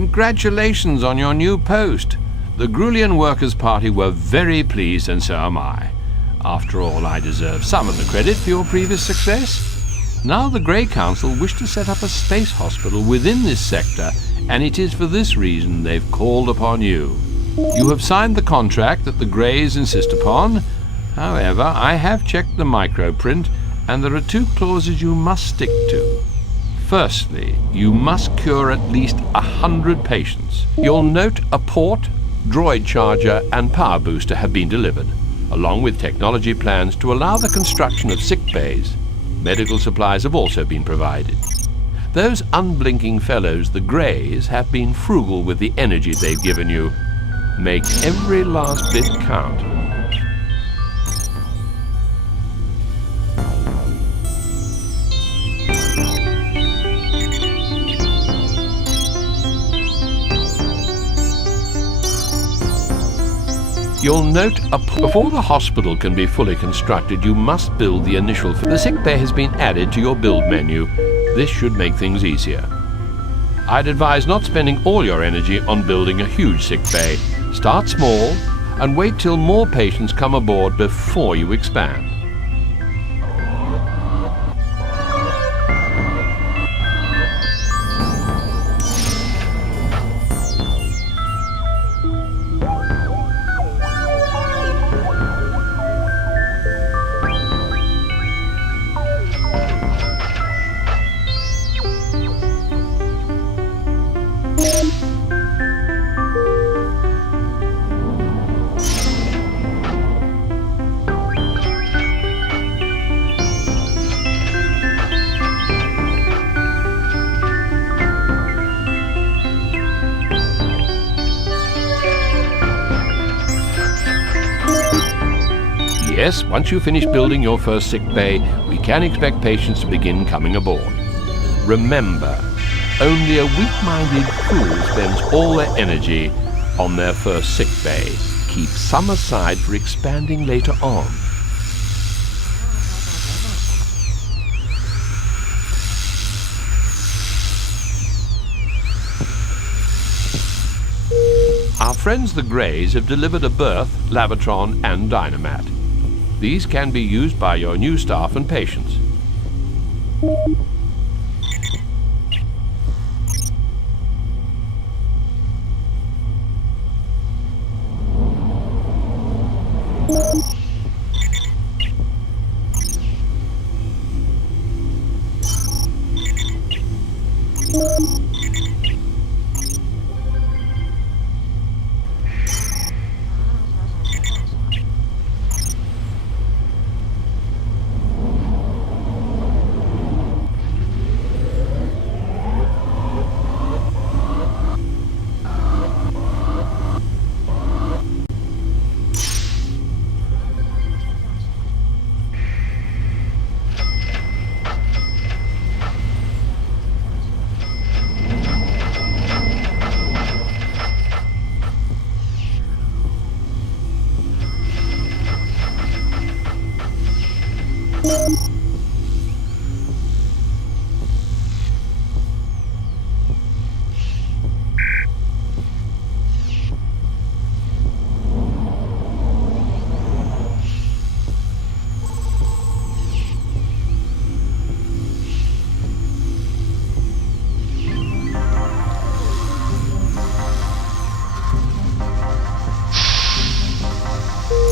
Congratulations on your new post. The Grulian Workers' Party were very pleased, and so am I. After all, I deserve some of the credit for your previous success. Now the Grey Council wish to set up a space hospital within this sector, and it is for this reason they've called upon you. You have signed the contract that the Greys insist upon. However, I have checked the microprint, and there are 2 clauses you must stick to. Firstly, you must cure at least 100 patients. You'll note a port, droid charger, and power booster have been delivered, along with technology plans to allow the construction of sick bays. Medical supplies have also been provided. Those unblinking fellows, the Greys, have been frugal with the energy they've given you. Make every last bit count. You'll note before the hospital can be fully constructed, you must build the initial. The sick bay has been added to your build menu. This should make things easier. I'd advise not spending all your energy on building a huge sick bay. Start small and wait till more patients come aboard before you expand. Yes, once you finish building your first sick bay, we can expect patients to begin coming aboard. Remember, only a weak-minded fool spends all their energy on their first sick bay. Keep some aside for expanding later on. Our friends the Greys have delivered a berth, lavitron, and dynamat. These can be used by your new staff and patients.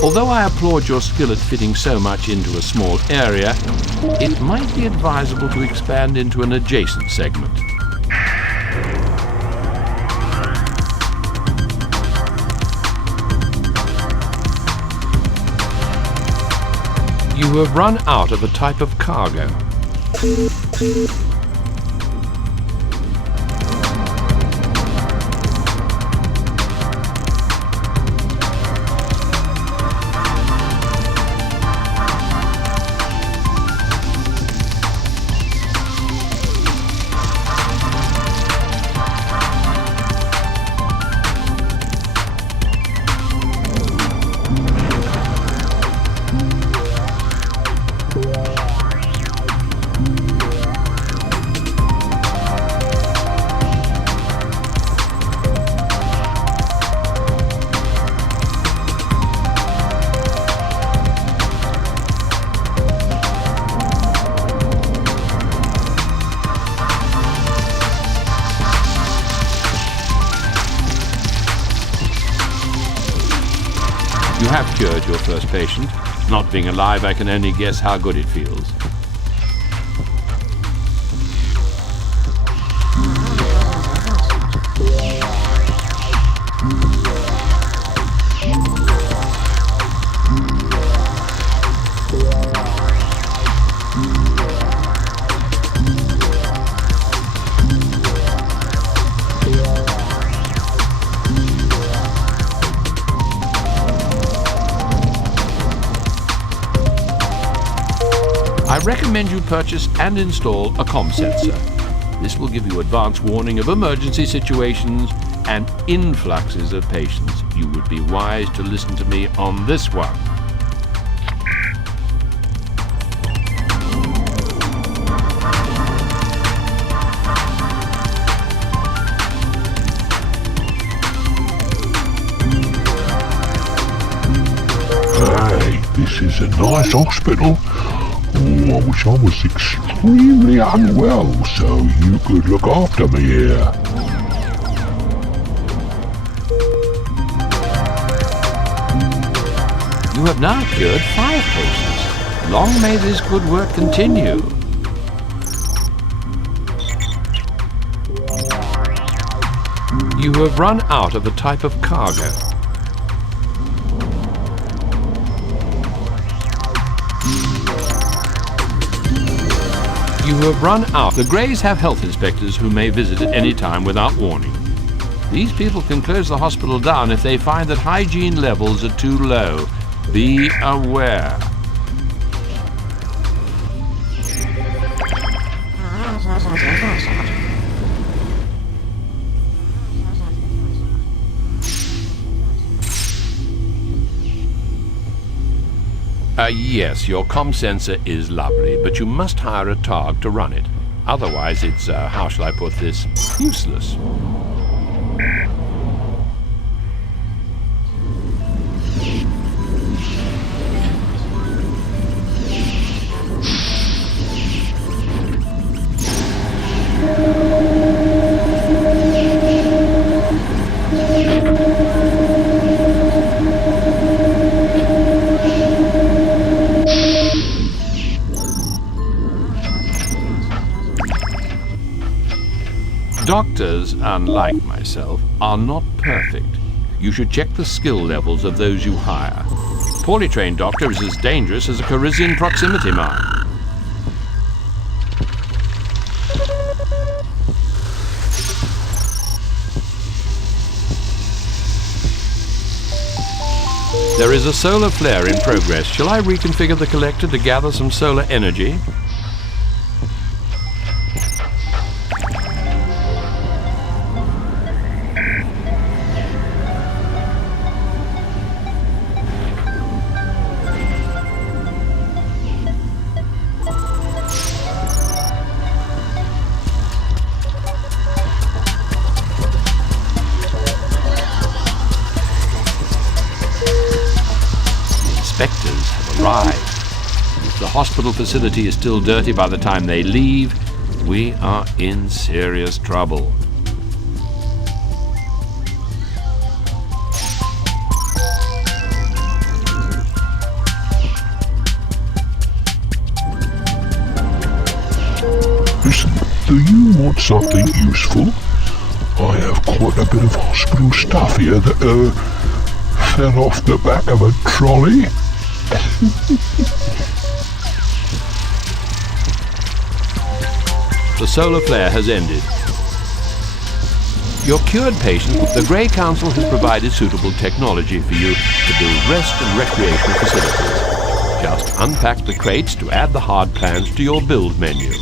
Although I applaud your skill at fitting so much into a small area, it might be advisable to expand into an adjacent segment. You have run out of a type of cargo. You have cured your first patient. Not being alive, I can only guess how good it feels. I recommend you purchase and install a comm sensor. This will give you advance warning of emergency situations and influxes of patients. You would be wise to listen to me on this one. Hey, this is a nice hospital. Oh, I wish I was extremely unwell so you could look after me here. You have now cured 5 patients. Long may this good work continue. You have run out of a type of cargo. You have run out. The Greys have health inspectors who may visit at any time without warning. These people can close the hospital down if they find that hygiene levels are too low. Be aware. Yes, your comm sensor is lovely, but you must hire a targ to run it. Otherwise it's, how shall I put this, useless. Doctors, unlike myself, are not perfect. You should check the skill levels of those you hire. A poorly trained doctor is as dangerous as a Parisian proximity mine. There is a solar flare in progress. Shall I reconfigure the collector to gather some solar energy? Inspectors have arrived. If the hospital facility is still dirty by the time they leave, we are in serious trouble. Listen, do you want something useful? I have quite a bit of hospital stuff here that fell off the back of a trolley. The solar flare has ended. Your cured patient, the Grey Council has provided suitable technology for you to build rest and recreational facilities. Just unpack the crates to add the hard plans to your build menu.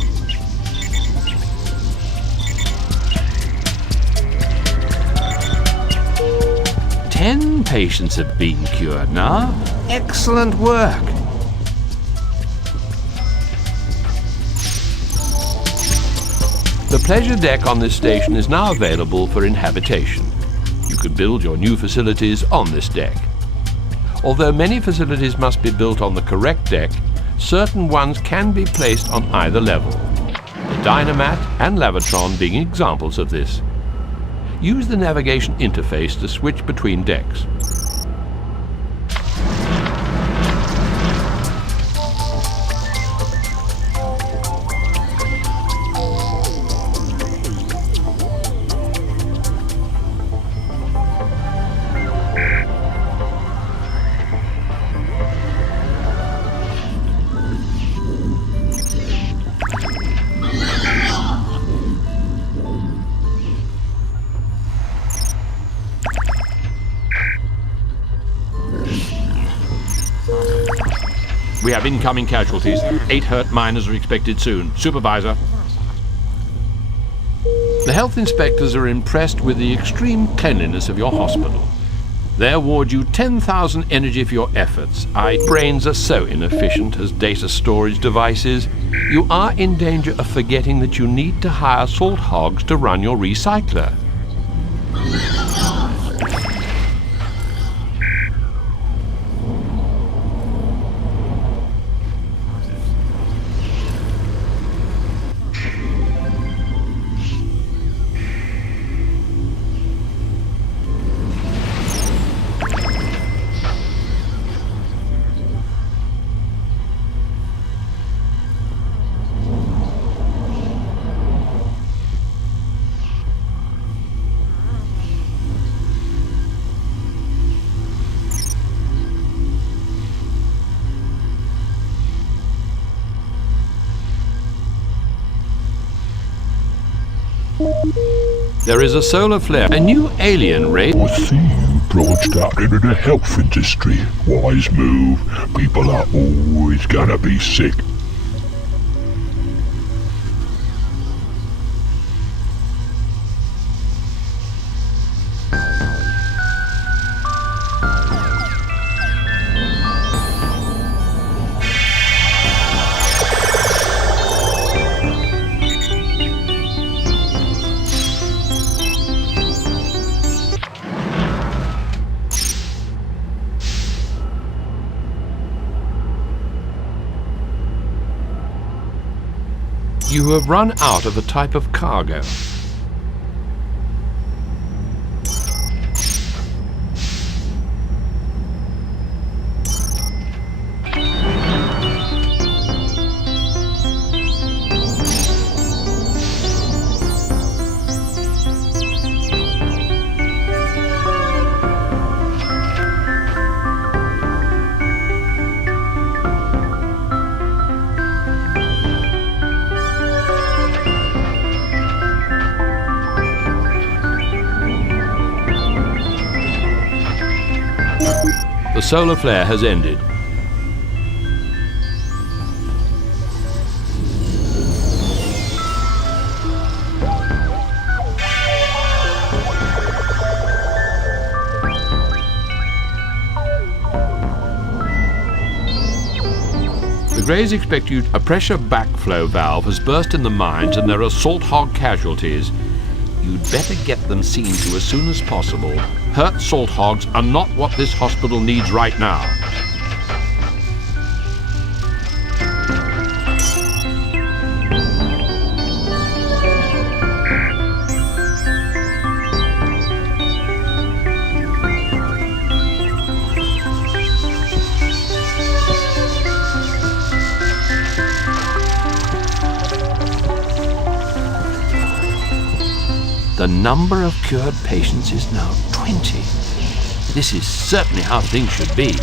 Ten patients have been cured now. Excellent work. The pleasure deck on this station is now available for inhabitation. You can build your new facilities on this deck. Although many facilities must be built on the correct deck, certain ones can be placed on either level. The Dynamat and Lavatron being examples of this. Use the navigation interface to switch between decks. We have incoming casualties. 8 hurt miners are expected soon. Supervisor. The health inspectors are impressed with the extreme cleanliness of your hospital. They award you 10,000 energy for your efforts. Brains are so inefficient as data storage devices. You are in danger of forgetting that you need to hire salt hogs to run your recycler. There is a solar flare, a new alien race. I see you branched out into the health industry. Wise move. People are always gonna be sick. You have run out of a type of cargo. The solar flare has ended. The Greys expect you. A pressure backflow valve has burst in the mines and there are salt hog casualties. You'd better get them seen to as soon as possible. Hurt salt hogs are not what this hospital needs right now. The number of cured patients is now 20. This is certainly how things should be.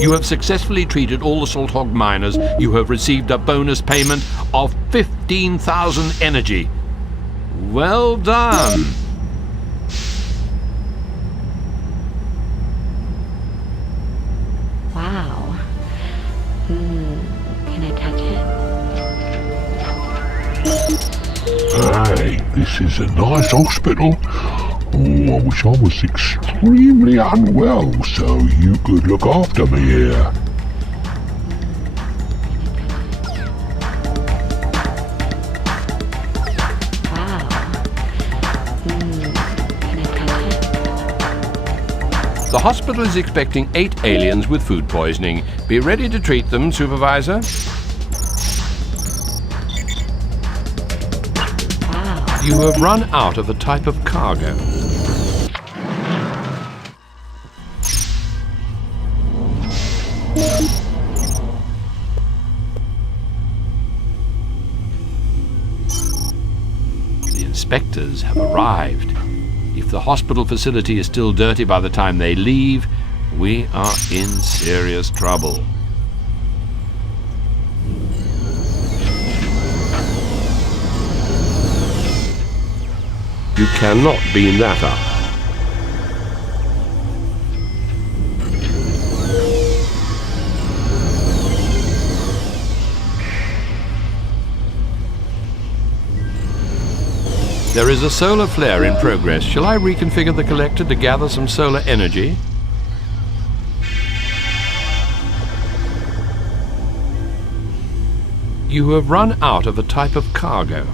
You have successfully treated all the salt hog miners. You have received a bonus payment of 15,000 energy. Well done. Wow. Can I touch it? Hey, this is a nice hospital. Oh, I wish I was extremely unwell so you could look after me here. Wow. Can I touch it? The hospital is expecting 8 aliens with food poisoning. Be ready to treat them, Supervisor. Wow. You have run out of a type of cargo. inspectors have arrived. If the hospital facility is still dirty by the time they leave, we are in serious trouble. You cannot beam that up. There is a solar flare in progress. Shall I reconfigure the collector to gather some solar energy? You have run out of a type of cargo.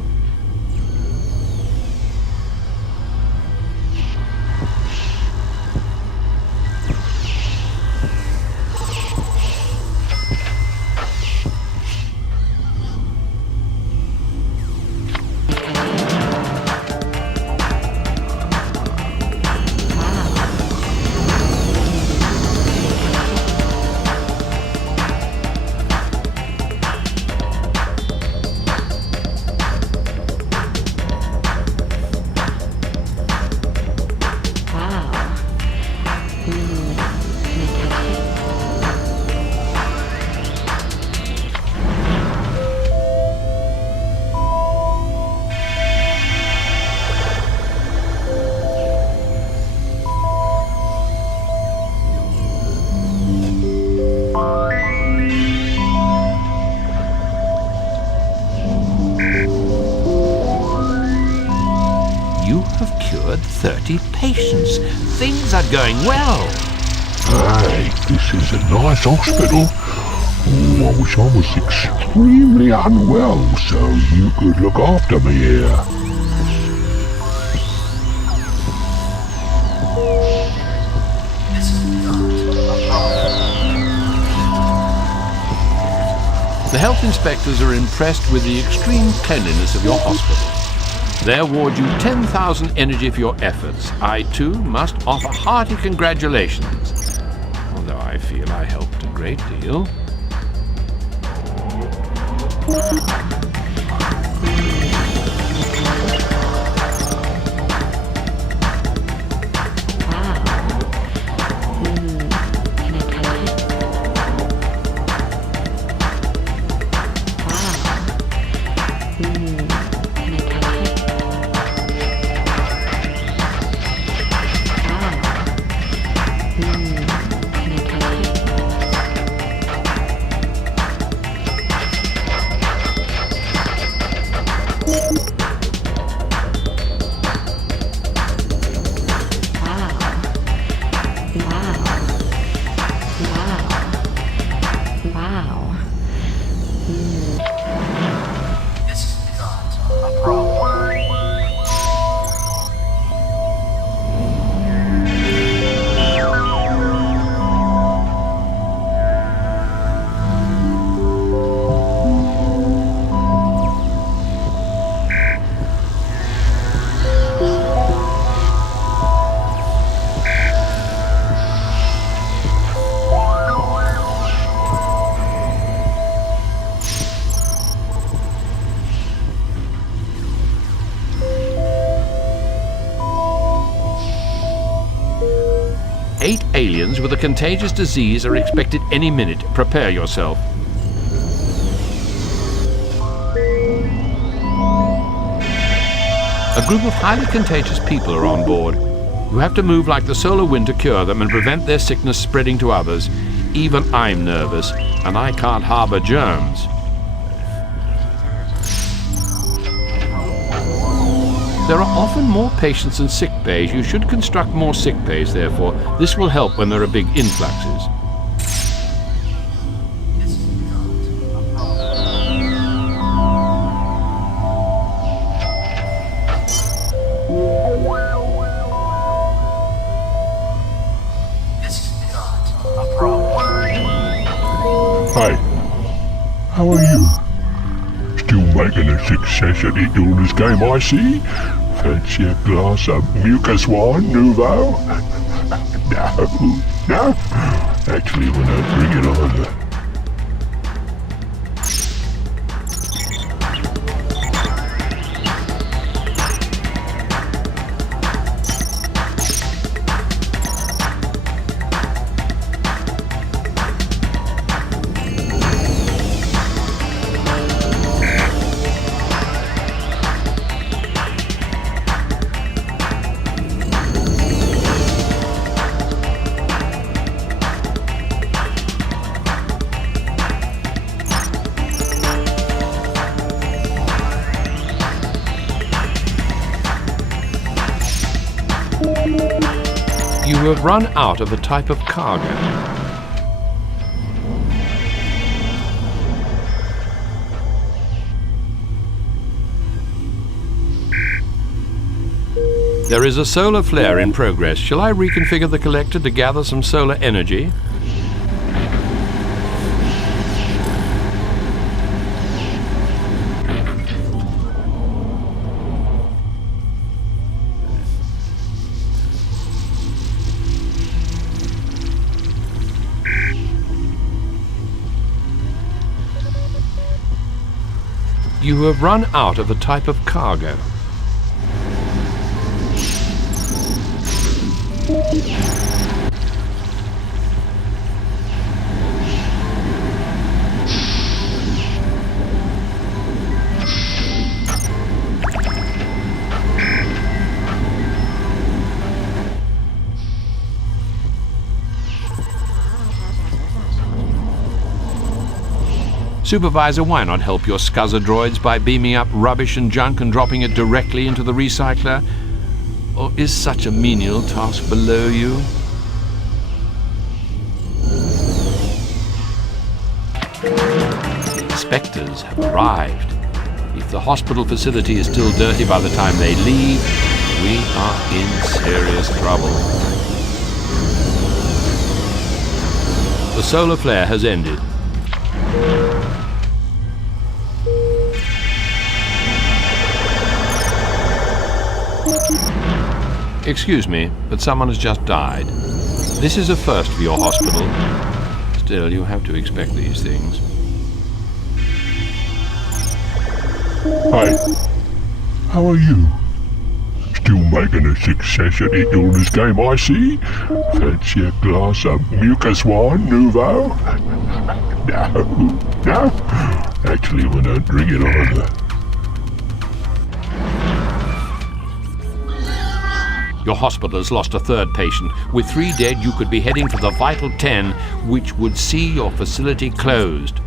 You have cured 30 patients. Things are going well. Hey, this is a nice hospital. Oh, I wish I was extremely unwell so you could look after me here. The health inspectors are impressed with the extreme cleanliness of your hospital. They award you 10,000 energy for your efforts. I, too, must offer hearty congratulations, although I feel I helped a great deal. Eight aliens with a contagious disease are expected any minute. Prepare yourself. A group of highly contagious people are on board. You have to move like the solar wind to cure them and prevent their sickness spreading to others. Even I'm nervous, and I can't harbor germs. There are often more patients in sick bays. You should construct more sick bays, therefore. This will help when there are big influxes. Hey, how are you? Still making a success at it all this game, I see. Fancy a glass of mucus wine nouveau? No. Actually, when I bring it on. You have run out of a type of cargo. There is a solar flare in progress. Shall I reconfigure the collector to gather some solar energy? You have run out of a type of cargo. Supervisor, why not help your scuzzer droids by beaming up rubbish and junk and dropping it directly into the recycler? Or is such a menial task below you? Inspectors have arrived. If the hospital facility is still dirty by the time they leave, we are in serious trouble. The solar flare has ended. Excuse me, but someone has just died. This is a first for your hospital. Still, you have to expect these things. Hi, how are you? Still making a success at the illness game, I see. Fancy a glass of mucus wine nouveau? No. Actually, we don't drink it either. Your hospital has lost a third patient. With 3 dead, you could be heading for the vital 10, which would see your facility closed.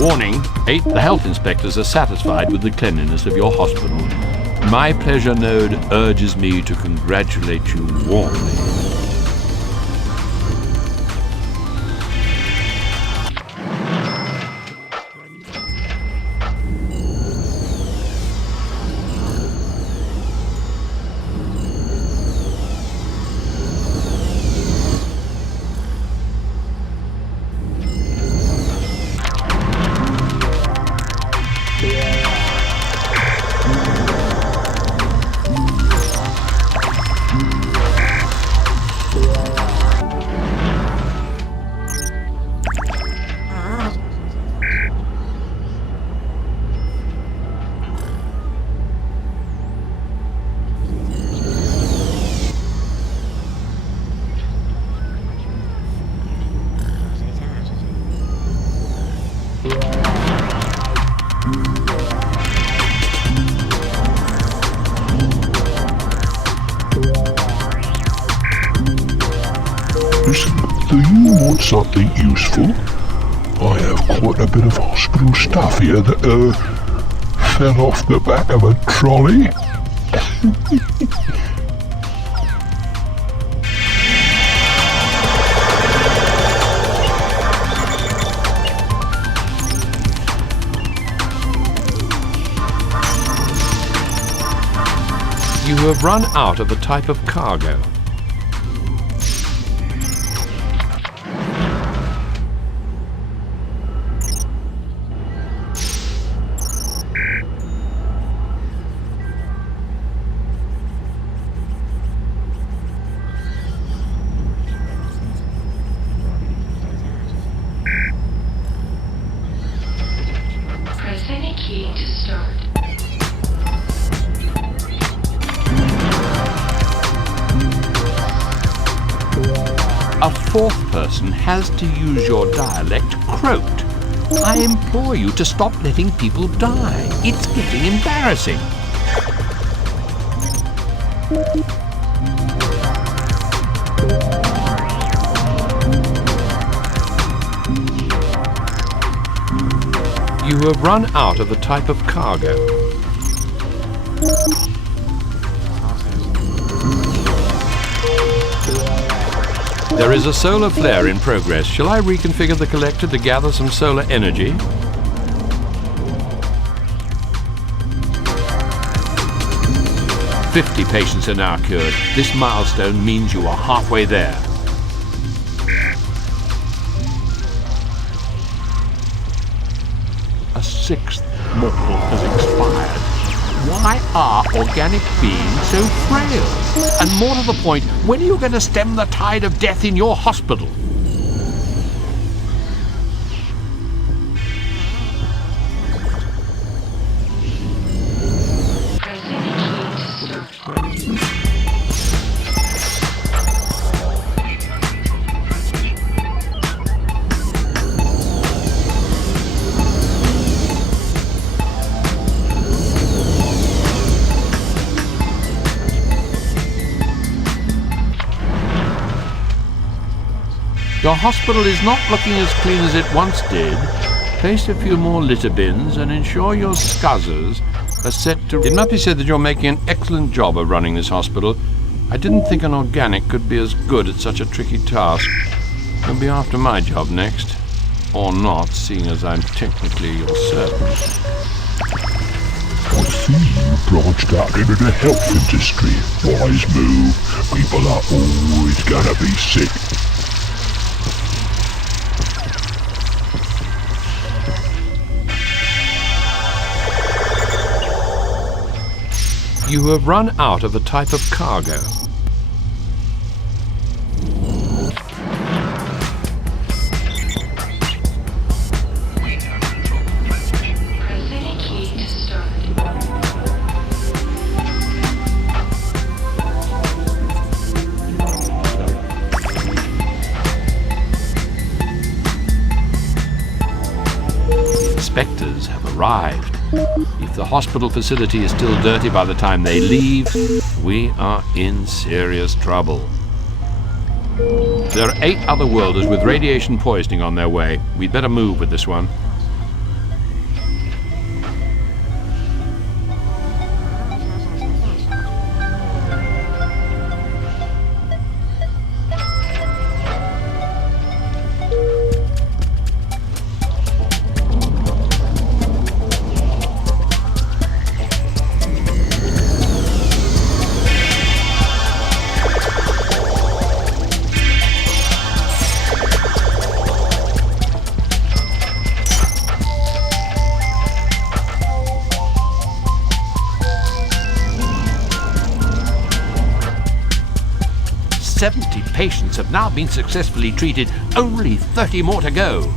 Warning, 8. The health inspectors are satisfied with the cleanliness of your hospital. My pleasure node urges me to congratulate you warmly. Listen, do you want something useful? I have quite a bit of hospital stuff here that, fell off the back of a trolley. You have run out of a type of cargo. Press any key to start. A fourth person has to use your dialect croaked. I implore you to stop letting people die. It's getting embarrassing. You have run out of a type of cargo. There is a solar flare in progress. Shall I reconfigure the collector to gather some solar energy? "50 patients are now cured. This milestone means you are halfway there." A sixth mortal has expired. Why are organic beings so frail? And more to the point, when are you going to stem the tide of death in your hospital? Press any key to start. Your hospital is not looking as clean as it once did. Place a few more litter bins and ensure your scuzzers are set to... It must be said that you're making an excellent job of running this hospital. I didn't think an organic could be as good at such a tricky task. You'll be after my job next. Or not, seeing as I'm technically your servant. I see you branched out into the health industry. Wise move. People are always gonna be sick. You have run out of a type of cargo. Press any key to start. Inspectors have arrived. If the hospital facility is still dirty by the time they leave, we are in serious trouble. There are 8 other worlders with radiation poisoning on their way. We'd better move with this one. Patients have now been successfully treated, only 30 more to go.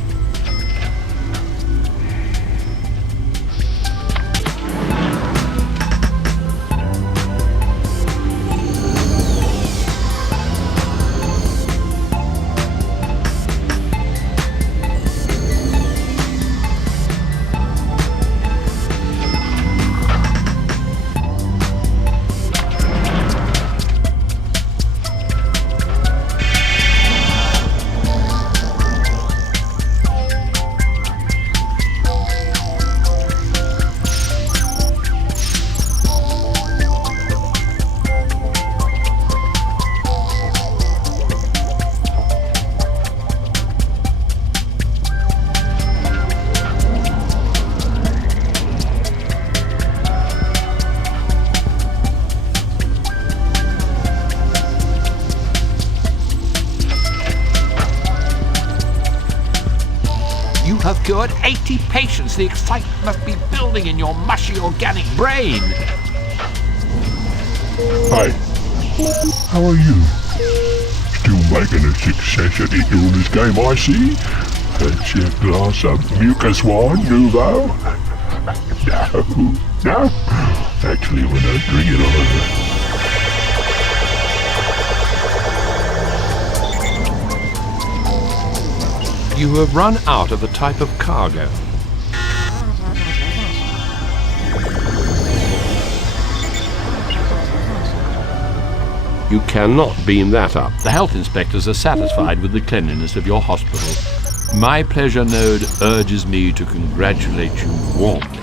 cured 80 patients. The excitement must be building in your mushy organic brain. Hey, how are you? Still making a success at the illness game, I see? Fancy a glass of mucus wine, nouveau? No. Actually, when I drink it over. You have run out of a type of cargo. You cannot beam that up. The health inspectors are satisfied with the cleanliness of your hospital. My pleasure node urges me to congratulate you warmly.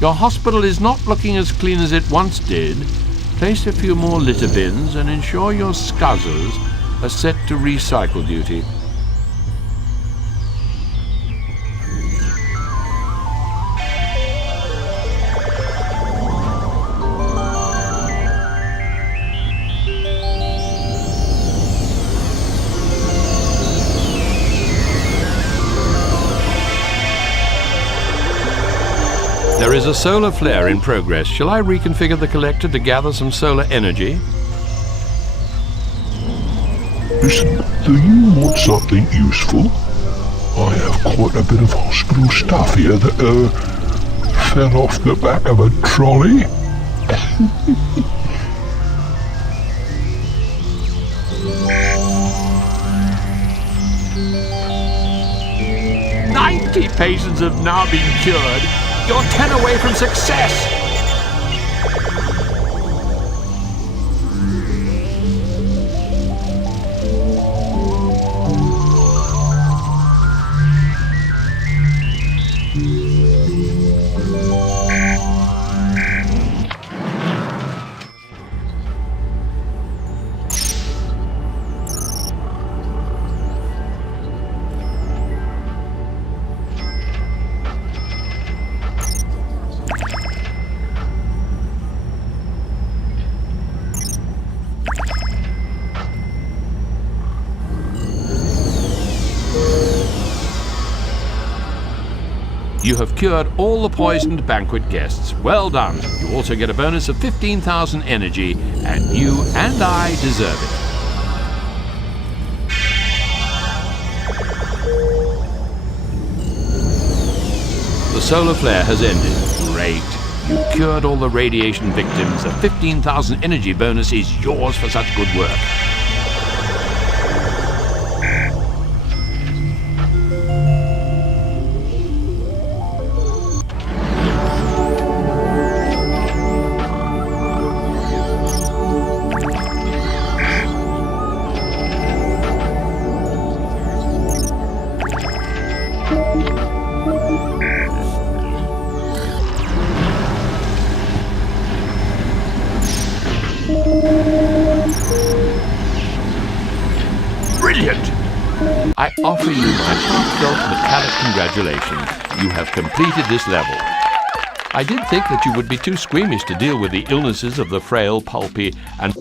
Your hospital is not looking as clean as it once did. Place a few more litter bins and ensure your scuzzers are set to recycle duty. There is a solar flare in progress. Shall I reconfigure the collector to gather some solar energy? Listen, do you want something useful? I have quite a bit of hospital stuff here that, fell off the back of a trolley. "90 patients have now been cured. You're 10 away from success." You have cured all the poisoned banquet guests. Well done. You also get a bonus of 15,000 energy, and you and I deserve it. The solar flare has ended. Great. You cured all the radiation victims. A 15,000 energy bonus is yours for such good work. offer you my heartfelt metallic congratulations. You have completed this level. I did think that you would be too squeamish to deal with the illnesses of the frail, pulpy, and